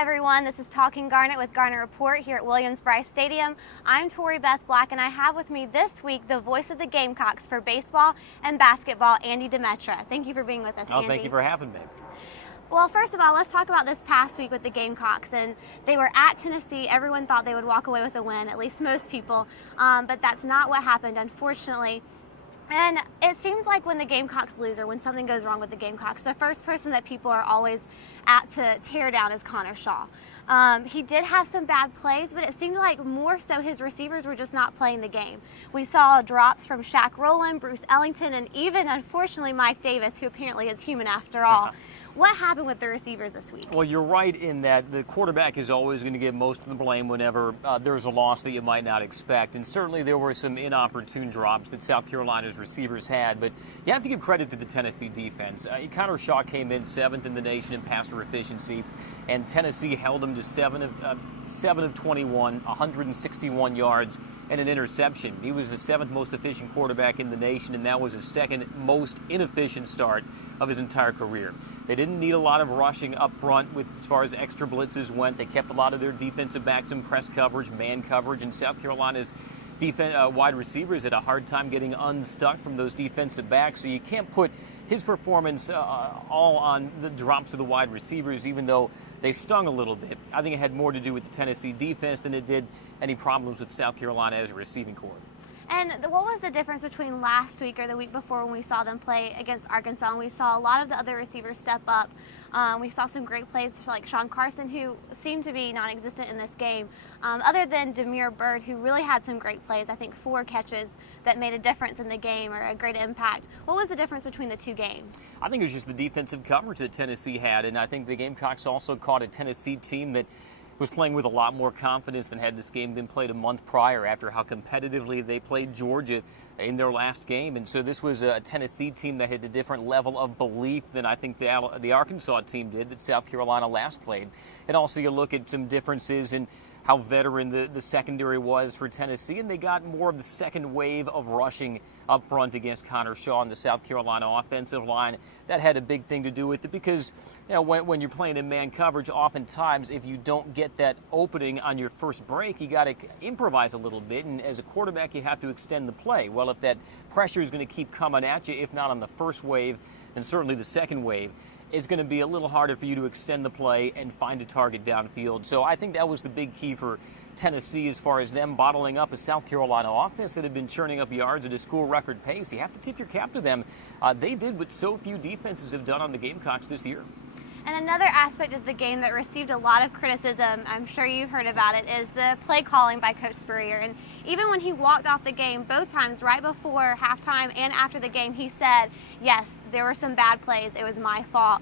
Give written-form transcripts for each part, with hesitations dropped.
everyone, this is Talking Garnet with Garnet Report here at Williams-Brice Stadium. I'm Tori Beth Black, and I have with me this week the voice of the Gamecocks for baseball and basketball, Andy Demetra. Thank you for being with us, Andy. Thank you for having me. Well, first of all, let's talk about this past week with the Gamecocks. And they were at Tennessee. Everyone thought they would walk away with a win, at least most people. But that's not what happened, unfortunately. And it seems like when the Gamecocks lose or when something goes wrong with the Gamecocks, the first person that people are always apt to tear down is Connor Shaw. He did have some bad plays, but it seemed like more so his receivers were just not playing the game. We saw drops from Shaq Rowland, Bruce Ellington, and even, unfortunately, Mike Davis, who apparently is human after all. What happened with the receivers this week? Well, you're right in that the quarterback is always going to get most of the blame whenever there's a loss that you might not expect. And certainly there were some inopportune drops that South Carolina's receivers had. But you have to give credit to the Tennessee defense. Connor Shaw came in 7th in the nation in passer efficiency, and Tennessee held him to 7 of 21, 161 yards, and an interception. He was the 7th most efficient quarterback in the nation, and that was his 2nd most inefficient start of his entire career. They didn't need a lot of rushing up front as far as extra blitzes went. They kept a lot of their defensive backs in press coverage, man coverage, and South Carolina's wide receivers had a hard time getting unstuck from those defensive backs. So you can't put his performance all on the drops of the wide receivers, even though they stung a little bit. I think it had more to do with the Tennessee defense than it did any problems with South Carolina as a receiving corps. And what was the difference between last week or the week before when we saw them play against Arkansas and we saw a lot of the other receivers step up? We saw some great plays like Sean Carson, who seemed to be non-existent in this game, other than Demir Bird, who really had some great plays. I think 4 catches that made a difference in the game or a great impact. What was the difference between the two games? I think it was just the defensive coverage that Tennessee had, and I think the Gamecocks also caught a Tennessee team that was playing with a lot more confidence than had this game been played a month prior after how competitively they played Georgia in their last game. And so this was a Tennessee team that had a different level of belief than I think the Arkansas team did that South Carolina last played. And also you look at some differences in how veteran the secondary was for Tennessee, and they got more of the second wave of rushing up front against Connor Shaw and the South Carolina offensive line. That had a big thing to do with it because when you're playing in man coverage, oftentimes if you don't get that opening on your first break, you got to improvise a little bit, and as a quarterback you have to extend the play. Well, if that pressure is going to keep coming at you, if not on the first wave, then certainly the second wave, it's going to be a little harder for you to extend the play and find a target downfield. So I think that was the big key for Tennessee as far as them bottling up a South Carolina offense that had been churning up yards at a school record pace. You have to tip your cap to them. They did what so few defenses have done on the Gamecocks this year. And another aspect of the game that received a lot of criticism, I'm sure you've heard about it, is the play calling by Coach Spurrier. And even when he walked off the game, both times, right before halftime and after the game, he said, yes, there were some bad plays. It was my fault.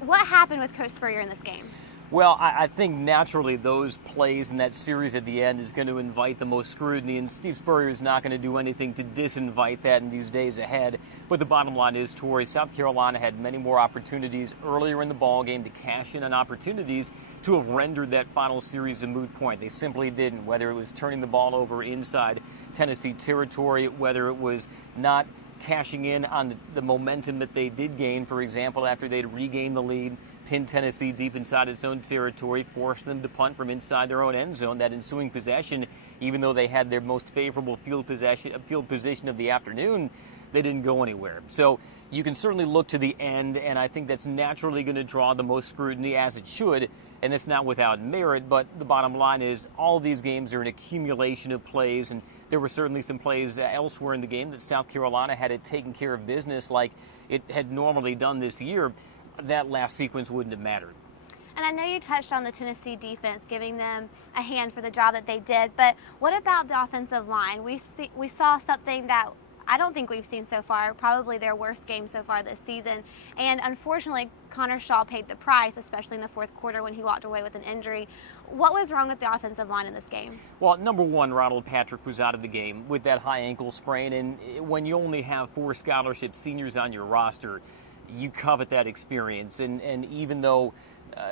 What happened with Coach Spurrier in this game? Well, I think naturally those plays in that series at the end is going to invite the most scrutiny, and Steve Spurrier is not going to do anything to disinvite that in these days ahead. But the bottom line is, Tori, South Carolina had many more opportunities earlier in the ball game to cash in on opportunities to have rendered that final series a moot point. They simply didn't, whether it was turning the ball over inside Tennessee territory, whether it was not cashing in on the momentum that they did gain, for example, after they'd regained the lead, pinned Tennessee deep inside its own territory, forced them to punt from inside their own end zone. That ensuing possession, even though they had their most favorable field position of the afternoon, they didn't go anywhere. So you can certainly look to the end, and I think that's naturally going to draw the most scrutiny, as it should, and it's not without merit. But the bottom line is all of these games are an accumulation of plays, and there were certainly some plays elsewhere in the game that South Carolina had it taken care of business like it had normally done this year. That last sequence wouldn't have mattered. And I know you touched on the Tennessee defense, giving them a hand for the job that they did, but what about the offensive line? We saw something that I don't think we've seen so far, probably their worst game so far this season. And unfortunately, Connor Shaw paid the price, especially in the fourth quarter when he walked away with an injury. What was wrong with the offensive line in this game? Well, number one, Ronald Patrick was out of the game with that high ankle sprain. And when you only have 4 scholarship seniors on your roster, you covet that experience. And even though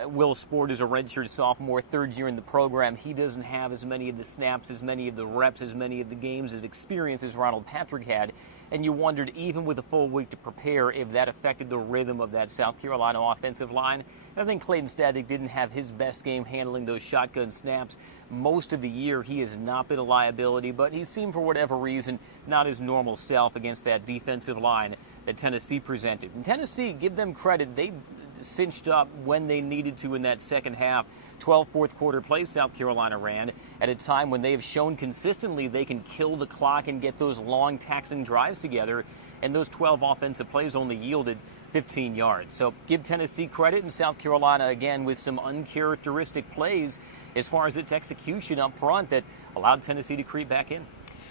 Will Sport is a redshirt sophomore, 3rd year in the program, he doesn't have as many of the snaps, as many of the reps, as many of the games of experience as Ronald Patrick had. and you wondered, even with a full week to prepare, if that affected the rhythm of that South Carolina offensive line. I think Clayton Static didn't have his best game handling those shotgun snaps. Most of the year, he has not been a liability, but he seemed, for whatever reason, not his normal self against that defensive line that Tennessee presented. And Tennessee, give them credit, they cinched up when they needed to in that second half. 12 fourth quarter plays South Carolina ran at a time when they have shown consistently they can kill the clock and get those long taxing drives together, and those 12 offensive plays only yielded 15 yards. So give Tennessee credit, and South Carolina again with some uncharacteristic plays as far as its execution up front that allowed Tennessee to creep back in.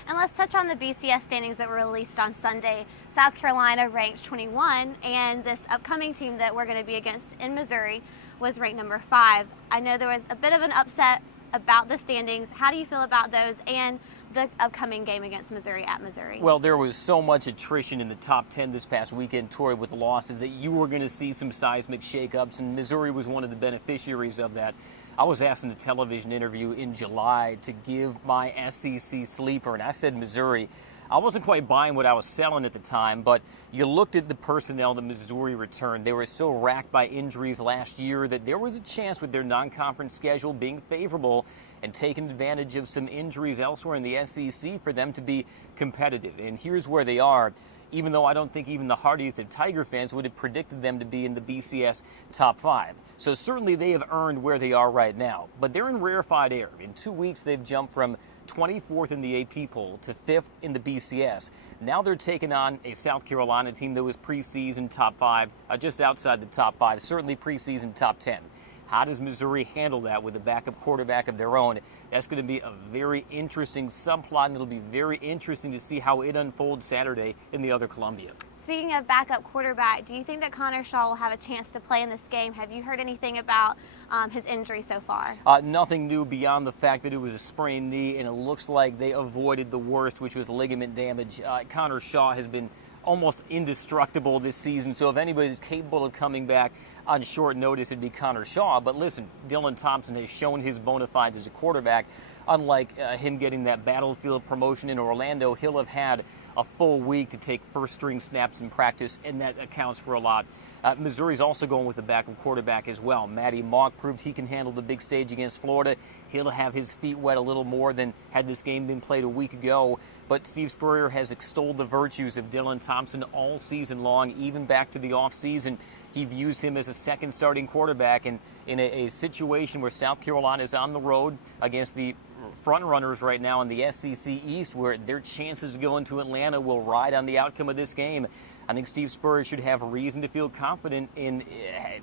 And let's touch on the BCS standings that were released on Sunday. South Carolina ranked 21, and this upcoming team that we're going to be against in Missouri was ranked number 5. I know there was a bit of an upset about the standings. How do you feel about those and the upcoming game against Missouri at Missouri? Well, there was so much attrition in the top 10 this past weekend, Tori, with losses that you were going to see some seismic shakeups, and Missouri was one of the beneficiaries of that. I was asked in a television interview in July to give my SEC sleeper, and I said Missouri. I wasn't quite buying what I was selling at the time, but you looked at the personnel that Missouri returned. They were so racked by injuries last year that there was a chance with their non-conference schedule being favorable and taking advantage of some injuries elsewhere in the SEC for them to be competitive. And here's where they are, even though I don't think even the hardiest of Tiger fans would have predicted them to be in the BCS top 5. So certainly they have earned where they are right now, but they're in rarefied air. In 2 weeks, they've jumped from 24th in the AP poll to 5th in the BCS. Now they're taking on a South Carolina team that was preseason top 5, just outside the top 5, certainly preseason top 10. How does Missouri handle that with a backup quarterback of their own? That's going to be a very interesting subplot, and it'll be very interesting to see how it unfolds Saturday in the other Columbia. Speaking of backup quarterback, do you think that Connor Shaw will have a chance to play in this game? Have you heard anything about his injury so far? Nothing new beyond the fact that it was a sprained knee, and it looks like they avoided the worst, which was ligament damage. Connor Shaw has been almost indestructible this season, so if anybody's capable of coming back on short notice, it'd be Connor Shaw. But listen, Dylan Thompson has shown his bona fides as a quarterback. Unlike him getting that battlefield promotion in Orlando, he'll have had a full week to take first-string snaps in practice, and that accounts for a lot. Missouri's also going with a backup quarterback as well. Matty Mock proved he can handle the big stage against Florida. He'll have his feet wet a little more than had this game been played a week ago. But Steve Spurrier has extolled the virtues of Dylan Thompson all season long, even back to the offseason. He views him as a second starting quarterback, and in a situation where South Carolina is on the road against the front runners right now in the SEC East, where their chances of going to Atlanta will ride on the outcome of this game, I think Steve Spurrier should have reason to feel confident in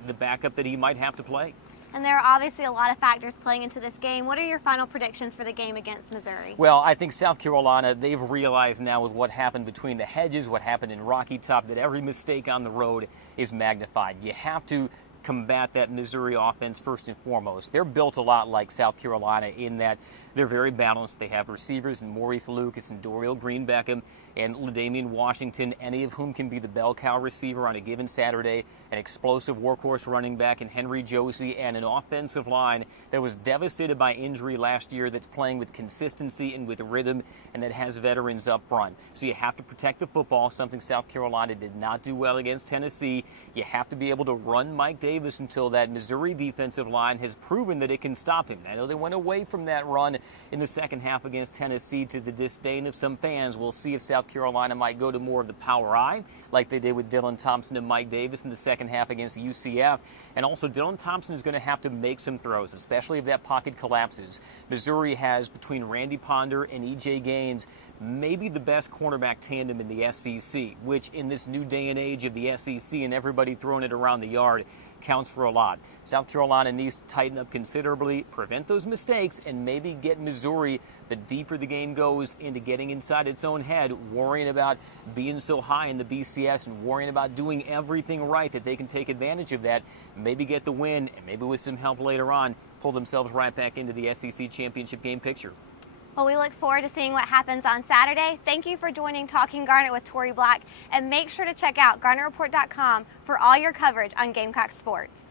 the backup that he might have to play. And there are obviously a lot of factors playing into this game. What are your final predictions for the game against Missouri? Well, I think South Carolina, they've realized now with what happened between the hedges, what happened in Rocky Top, that every mistake on the road is magnified. You have to combat that Missouri offense first and foremost. They're built a lot like South Carolina in that they're very balanced. They have receivers in Maurice Lucas and Dorial Green Beckham and LaDainian Washington, any of whom can be the bell cow receiver on a given Saturday, an explosive workhorse running back in Henry Josie, and an offensive line that was devastated by injury last year that's playing with consistency and with rhythm, and that has veterans up front. So you have to protect the football, something South Carolina did not do well against Tennessee. You have to be able to run Mike Davis until that Missouri defensive line has proven that it can stop him. I know they went away from that run in the second half against Tennessee to the disdain of some fans. We'll see if South Carolina might go to more of the power I, like they did with Dylan Thompson and Mike Davis in the second half against UCF. And also, Dylan Thompson is going to have to make some throws, especially if that pocket collapses. Missouri has, between Randy Ponder and E.J. Gaines, maybe the best cornerback tandem in the SEC, which in this new day and age of the SEC and everybody throwing it around the yard counts for a lot. South Carolina needs to tighten up considerably, prevent those mistakes, and maybe get Missouri, the deeper the game goes, into getting inside its own head, worrying about being so high in the BCS and worrying about doing everything right that they can take advantage of that, maybe get the win, and maybe with some help later on, pull themselves right back into the SEC championship game picture. Well, we look forward to seeing what happens on Saturday. Thank you for joining Talking Garnet with Tori Black, and make sure to check out GarnetReport.com for all your coverage on Gamecock sports.